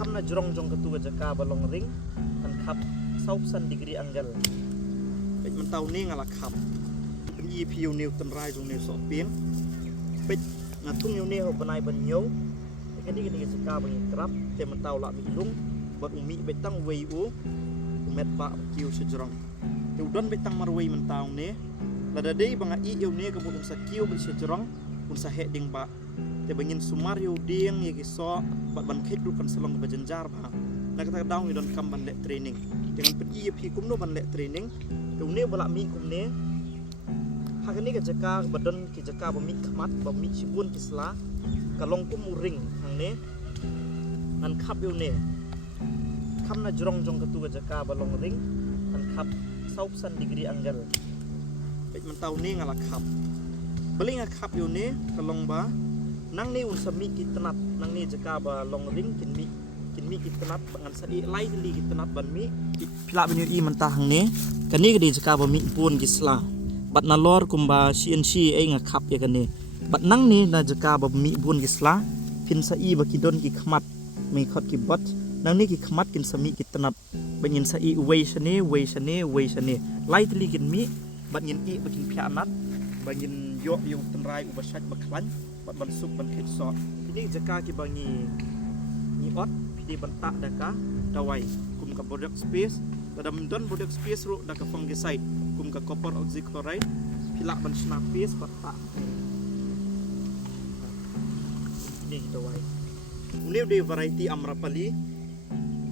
Kam na jrong jong ketua jaka balong ring kan khap sausan degree anggal pej mentau ni ngala khap pen yi piu new tan rai jong new so pien pej ngatung new ne ho banai ban nyo cái này jaka bang trap te mentau la mi lung bat umi betang wei u met ba kiu se jrong te udon betang marwei mentau ne lada dei banga I eu ne ka bulung sa kiu be se jrong un sa he ding ba te bangin sumario ding ye ki so bat ban khet du kan selong ba jenjar ba na kata daung ni don kam ban le training dengan pen I pi kum no ban le training te une bala mi kum ne ha ni ka jaka badon ki jaka ba mi khmat ba mi sibun kisla ka long kum ring hang ne nan khap eu ne kham na jrong jong ketua jaka ba long ring kan khap sausan degree anggal pej mentau ni ngala khap beling khap eu ne ka long ba nang ni un sami kitnat nang ni jaka ba long ring kin mi kitnat bangan sa I lai li kitnat ban mi pila banyu I mentah hang ne kan ni ka di jaka ba mi pun gisla bat na lor kumba CNC ai nga khap ya kan ni bat nang ni na jaka ba mi bun gisla pin sa I ba kidon ki khmat mi khot ki bot nang ni ki khmat kin sami kitnat bangin sa I wei shane lai li kin mi bat ngin I bakin pianat bangin yo yung tenrai ubasat baklan bat ban sup ban khet so ini jaka ki bangi ni ot pidi bantak daka dawai kum ka product space dadam don product space ro daka fungicide kum ka copper oxychloride pila ban snap space batak ni dawai uniu de variety amrapali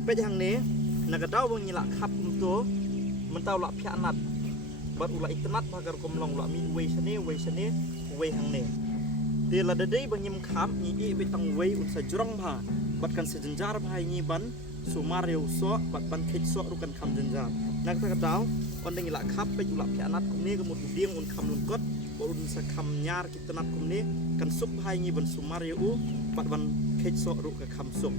pejang ne nagadau bangi la khap umto mentau la pianat bat ula itnat pagar komlong ula mi wei sane wei hang ne te la dadai bangim kham ni I betang wei un sa jrong bha bat kan se jenjar bhai ni ban sumario so bat ban khet so ru kan kham jenjar nak ta daw on ding la khap pe ula pianat kum ne ko mut dieng un kham lun kot bo un sa kham nyar kitnat kum ne kan sup bhai ni ban sumario u bat ban khet so ru ka kham sup